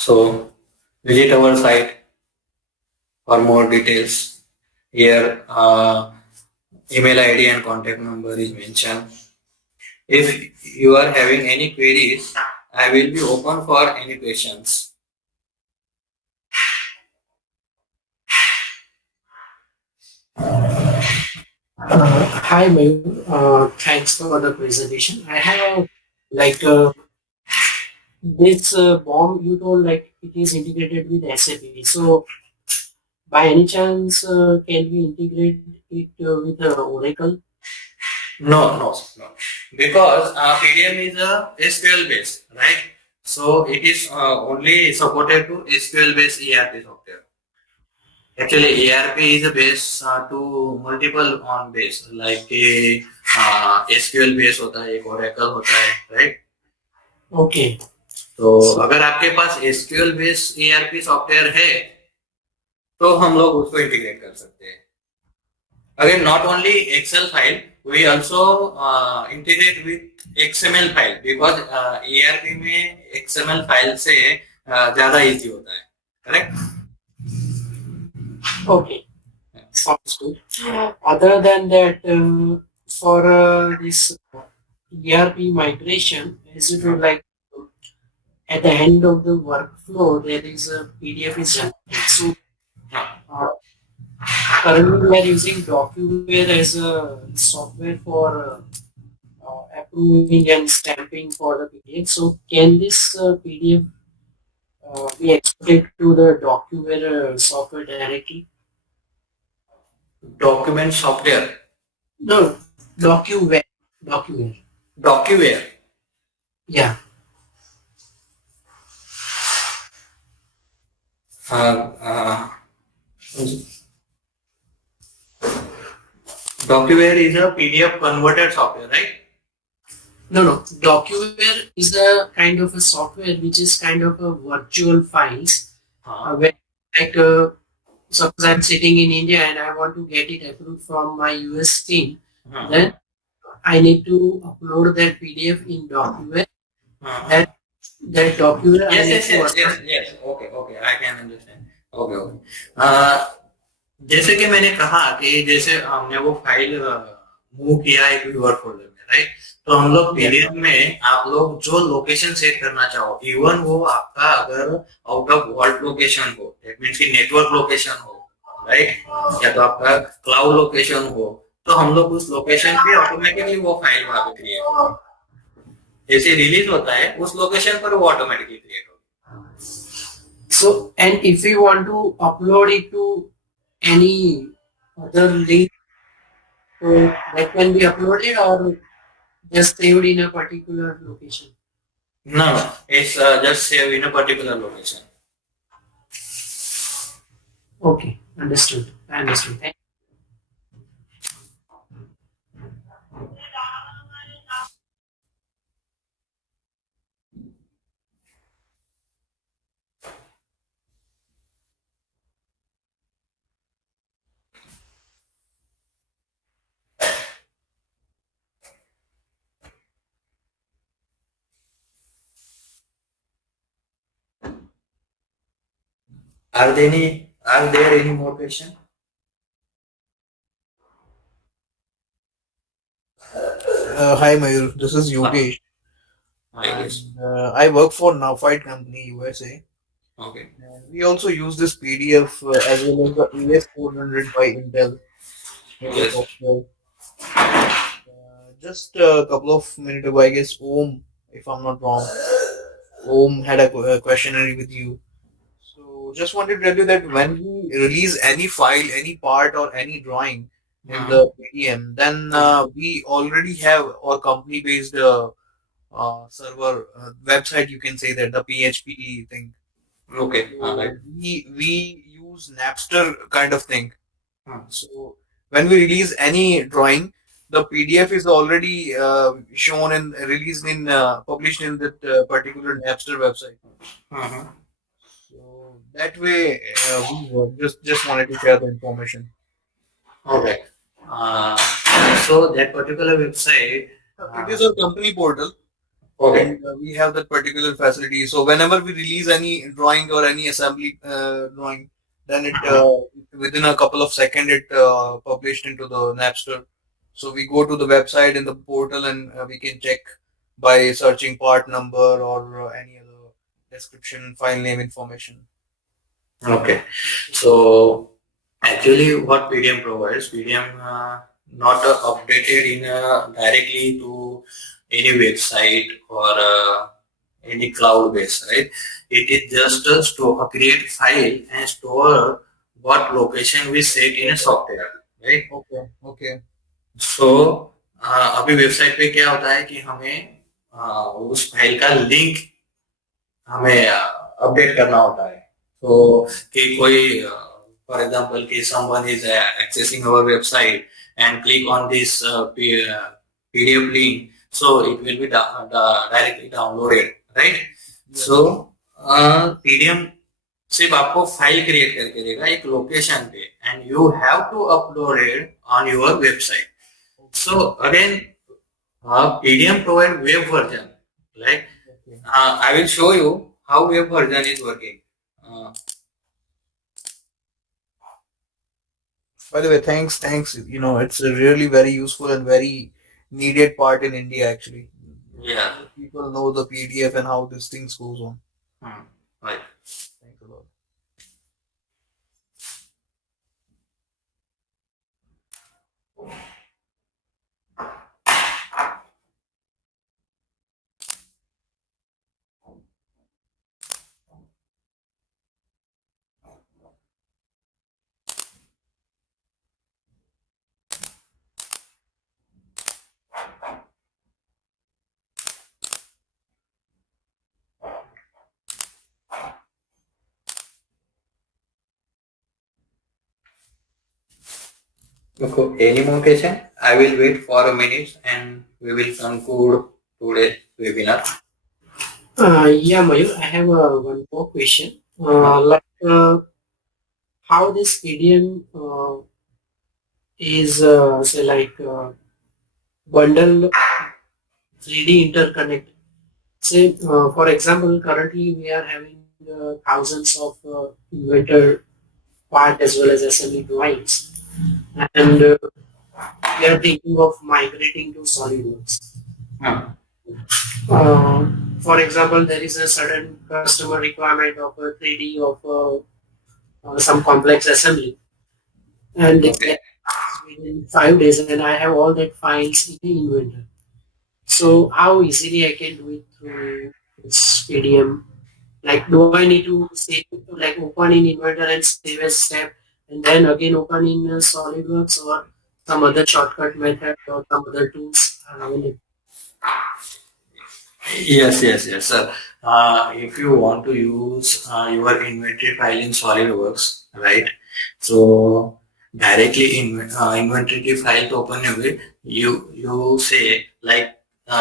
So visit our site for more details. Here email ID and contact number is mentioned. If you are having any queries, I will be open for any questions. Hi, Mayur. Thanks for the presentation. I have this bomb you told like it is integrated with SAP. So by any chance, can we integrate it with Oracle? No. Because PDM is a SQL based, right? So it is only supported to SQL based ERP software. Actually, ERP is a base to multiple on base, like a SQL base होता है, एक Oracle होता है, right? Okay. तो अगर आपके पास SQL base ERP software है, तो हम लोग उसको इंटीग्रेट कर सकते हैं. अगर not only Excel file, we also integrate with XML file because ERP में XML फाइल से ज्यादा इजी होता है, correct? Okay. Sounds good. Other than that, for this ERP migration, is it like at the end of the workflow there is a PDF is generated. So currently we are using DocuWare as a software for approving and stamping for the PDF. So can this PDF be exported to the DocuWare software directly? Document software? No, DocuWare. DocuWare? Yeah. DocuWare is a PDF converted software, right? No. DocuWare is a kind of a software which is kind of a virtual files. Where, like, suppose I'm sitting in India and I want to get it approved from my US team, then I need to upload that PDF in DocuWare. That DocuWare. Yes. Okay. I can understand. Okay. जैसे कि मैंने कहा कि जैसे हमने वो file move किया है वर्ड फोल्डर में, राइट. तो हम लोग पीडीएफ में आप लोग जो लोकेशन सेट करना चाहो, इवन वो आपका अगर आउट ऑफ वर्ल्ड लोकेशन हो, दैट मींस कि नेटवर्क लोकेशन हो, राइट, या तो आपका क्लाउड लोकेशन हो, तो हम लोग उस लोकेशन पे ऑटोमेटिकली वो फाइल वहां पे क्रिएट होगा. जैसे रिलीज होता है उस लोकेशन पर वो ऑटोमेटिकली क्रिएट होगा. So, and if we want to upload it to any other link, so that can be uploaded or just saved in a particular location? No, it's just saved in a particular location. Okay, understood. I understood. Are there any more question? Hi Mayur, this is Yogesh, I guess. and I work for Nowfight Company USA. Okay. And we also use this PDF as well as the AS400 by Intel as a Yes. software. Just a couple of minutes ago, I guess Om, if I'm not wrong, Om had a questionnaire with you. So just wanted to tell you that when we release any file, any part or any drawing in Uh-huh. the PDM, then we already have our company based server website, you can say that the PHP thing. Okay. All right. So we use Napster kind of thing. Hmm. So when we release any drawing, the PDF is already shown and released in published in that particular Napster website. Uh-huh. So that way we work. Just wanted to share the information. Okay. Uh, so that particular website. It is a company portal, Okay. and we have that particular facility. So whenever we release any drawing or any assembly drawing, then it within a couple of seconds it published into the Napster. So we go to the website in the portal and we can check by searching part number or any other description, file name information. Okay. So actually, what PDM provides, PDM not updated in directly to any website or any cloud base, right? It is just create file and store what location we set in a software, right? Okay. Okay. सो अभी वेबसाइट पे क्या होता है कि हमें उस फाइल का लिंक हमें अपडेट करना होता है तो कि कोई फॉर एग्जांपल कि someone is accessing our website and click on this PDF link so it will be directly downloaded right so PDF सिर्फ आपको फाइल क्रिएट करके देगा एक लोकेशन पे and you have to upload it on your website so again PDM provide web version like I will show you how web version is working. By the way, thanks. You know, it's a really very useful and very needed part in India actually. Yeah. People know the PDF and how this things goes on. Right. Thanks a lot. Okay, any more question? I will wait for a minute and we will conclude today's webinar. Yeah, Mayur, I have one more question. How this PDM is say like bundle 3D interconnect. Say, for example, currently we are having thousands of inventor part as well as assembly drawings, and we are thinking of migrating to SolidWorks. For example, there is a sudden customer requirement of a 3D of some complex assembly, and Okay. within 5 days, and I have all that files in the inventor. So how easily I can do it through this PDM? Like, do I need to save like open in inventor and save as step, and then again open in SolidWorks, or some other shortcut method or some other tools are available? Yes, sir. If you want to use your inventory file in SolidWorks, right? So directly in inventory file to open हुए, you say like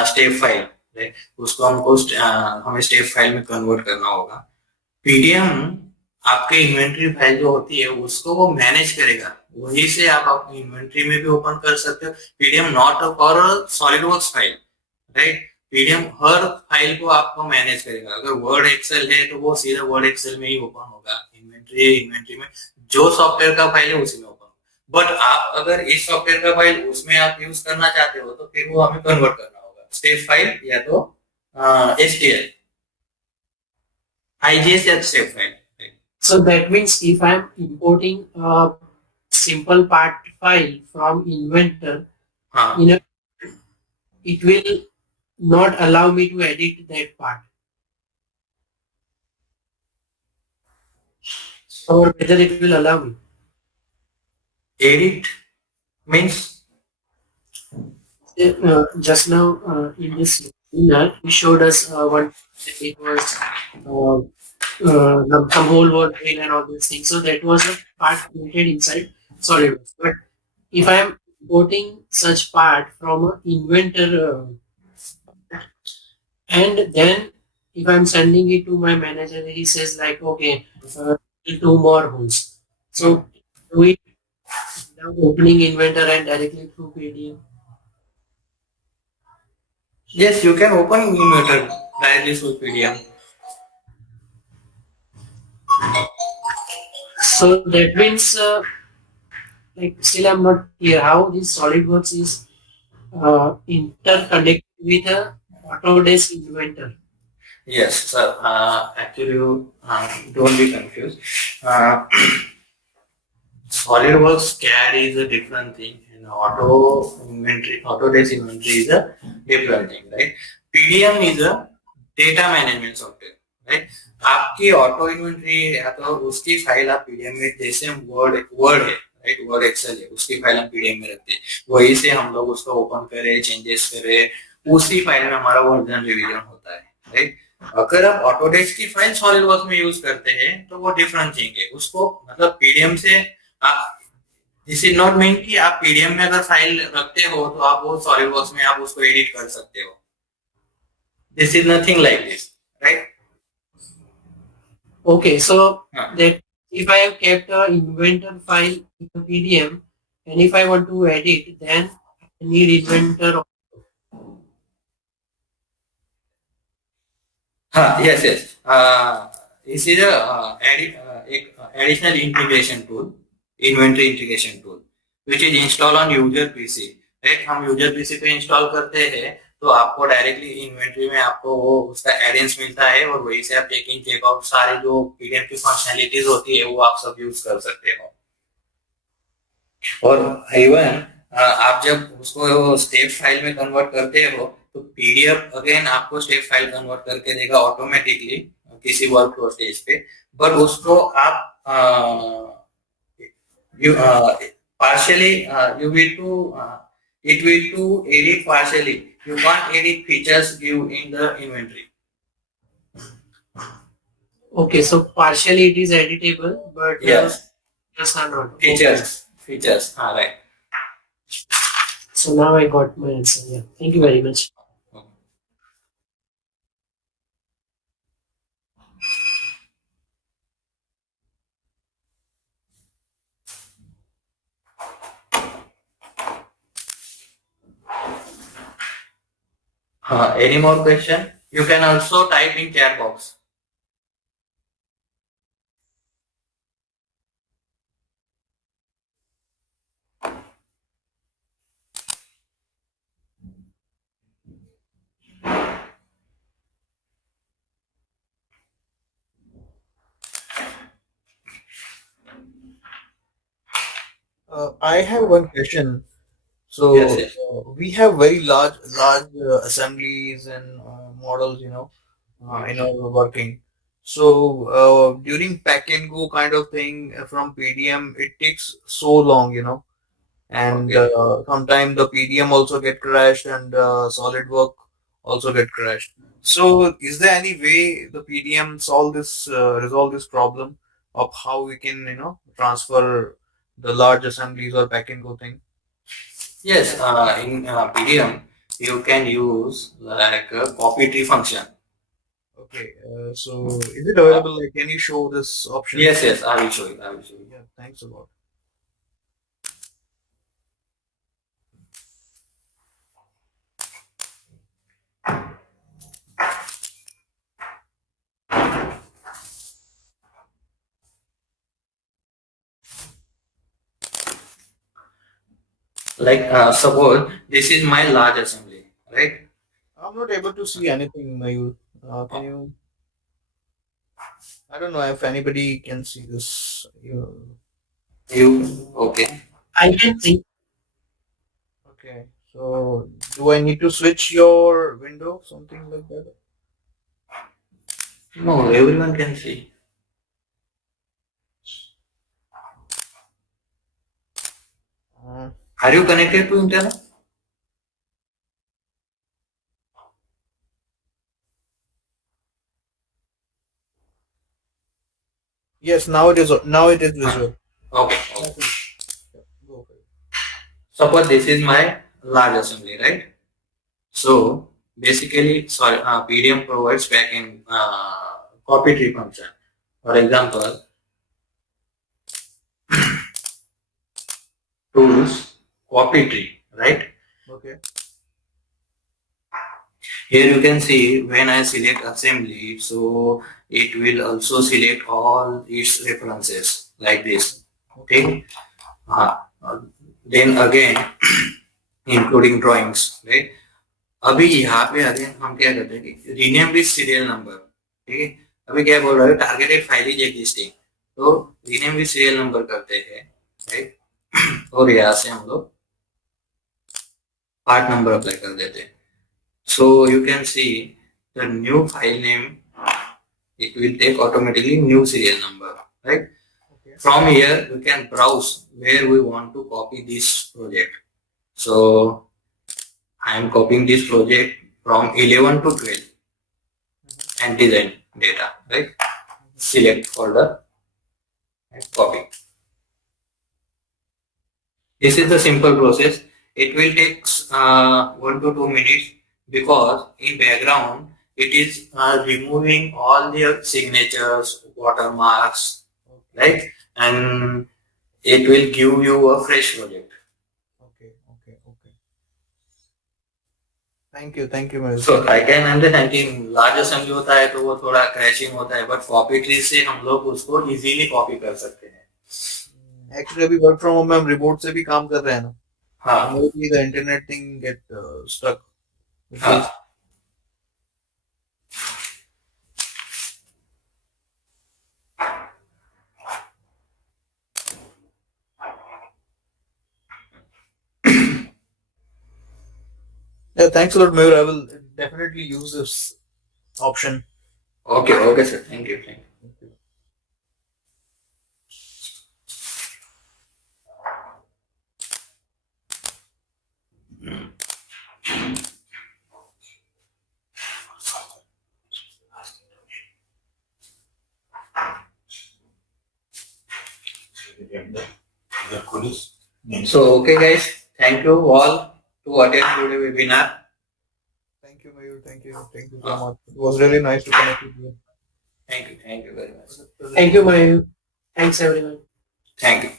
step file, right? उसको हमको हमें step file में convert करना होगा. पीडीएम आपके inventory file जो होती है उसको वो मैनेज करेगा वहीं से आप अपनी इन्वेंटरी में भी ओपन कर सकते हो PDM not for SolidWorks file write PDM हर फाइल को आपको मैनेज करेगा अगर वर्ड एक्सेल है तो वो सीधा वर्ड एक्सेल में ही ओपन होगा इन्वेंटरी इन्वेंट्री है, इन्वेंट्री में जो सॉफ्टवेयर का फाइल है उसी में ओपन। बट आप अगर इस सॉफ्टवेयर का फाइल उसमें आप यूज करना चाहते हो तो फिर वो हमें कन्वर्ट करना होगा, स्टेप फाइल या तो एचटीएल, आईजीएस या step file. So that means if I'm importing a simple part file from Inventor, हाँ you know, it will not allow me to edit that part. Or whether it will allow me. Edit means Just now in this webinar, he showed us one. It was some whole word trail and all these things. So that was a part created inside SolidWorks. But if I am importing such part from an inventor and then if I'm sending it to my manager, he says like, okay, two more holes. So do it without opening inventor and directly through PDF. yes, you can open Inventor directly through PDM. So that means like still I'm not clear how this SolidWorks is interconnected with a Autodesk Inventor. Yes, sir. Actually, you don't be confused. Uh, SolidWorks CAD is a different thing, and Autodesk inventory is a different thing, right? PDM is a data management software, right? आपकी auto inventory या तो उसकी फाइल आप पीडीएम में, जैसे वर्ड है, right, word Excel है, उसकी फाइल हम पीडीएम में रखते हैं, वही से हम लोग उसको ओपन करें, चेंजेस करें, उसी फाइल में हमारा वर्जन रिवीजन होता है, राइट। अगर आप ऑटोडेस्क की फाइल सॉलिडवर्क्स में यूज करते हैं तो वो डिफरेंट थिंग है, उसको मतलब पीडीएम से आप, दिस इज नॉट मीन कि आप पीडीएम में अगर फाइल रखते हो तो आप वो सॉलिडवर्क्स में आप उसको एडिट कर सकते हो, this is nothing like this, right. Okay, so that if I have kept a inventor file in a PDM and if I want to edit, then I need inventor. हाँ, yes, yes. This is एक additional integration tool, inventory integration tool, which is installed on user PC. Right, हम user PC पे इंस्टॉल करते हैं तो आपको directly inventory में आपको वो उसका एडेंस मिलता है और वही से आप चेक इन चेकआउट सारे जो पीडीएम की फंक्शनैलिटीज होती है वो आप सब यूज कर सकते हो। और इवन आप जब उसको स्टेप फाइल में कन्वर्ट करते हो तो पीडीएफ अगेन आपको स्टेप फाइल कन्वर्ट करके देगा ऑटोमेटिकली किसी वर्कफ्लो स्टेज पे, बट उसको आप partially you will to it will to edit partially, you can't edit features give in the inventory. Okay, so partially it is editable, but Yes, features are not. Features, right. So now I got my answer. Yeah, thank you very much. Any more question? You can also type in chat box. I have one question. So Yes. we have very large assemblies and models, in our working. So during pack and go kind of thing from PDM, it takes so long, and Okay. sometimes the PDM also get crashed and SolidWorks also get crashed. So is there any way the PDM resolve this problem of how we can transfer the large assemblies or pack and go thing? Yes, in PDM you can use like a copy tree function. Okay, so is it available? Like, can you show this option? Yes, I will show you. Yeah, thanks a lot. Like suppose this is my large assembly, right? I'm not able to see anything, Mayur. Can you? I don't know if anybody can see this. You okay? I can see. Okay. So, do I need to switch your window, something like that? No, everyone can see. Uh, Are you connected to internet? yes. Now it is. Now it is visual. Okay. Okay. Okay. Go for it. Suppose this is my large assembly, right? So basically, sorry, PDM provides backend copy tree function. For example, tools copy tree, right? Okay. Here you can see when I select assembly, so it will also select all its references like this. Okay. Uh, then again, including drawings, right? अभी यहाँ पे अगेन हम क्या करते हैं कि rename with serial number, ठीक है? अभी क्या बोल रहा है, टारगेटेड फाइल इज एग्जिस्टिंग, तो रीनेम विद सीरियल नंबर करते हैं, राइट? और यहाँ से हम लोग पार्ट नंबर अप्लाई कर देते हैं. So you can see the new file name, it will take automatically new serial number, right? Okay. From here we can browse where we want to copy this project. So I am copying this project from 11 to 12 and design data, right? Select folder and copy. This is the simple process. It will take 1 to 2 minutes because in background it is removing all the signatures, watermarks, right? And it will give you a fresh project. Okay. Okay. Okay. Thank you, Mayur. So I can understand कि large assembly होता है तो वो थोड़ा crashing होता है, but copy tree से हम लोग उसको easily copy कर सकते हैं. Actually, अभी वर्क फ्रॉम होम में हम रिमोट से भी काम कर रहे हैं ना. हाँ. Maybe the internet thing get stuck. हाँ. Yeah, thanks a lot, Mayur. I will definitely use this option. Okay. Okay, sir. Thank you. Thank you. So, okay, guys, thank you all to attend today webinar. Thank you, Mayur. Thank you so much. It was really nice to connect with you. Thank you very much. Thank you, Mayu. Thanks, everyone. Thank you.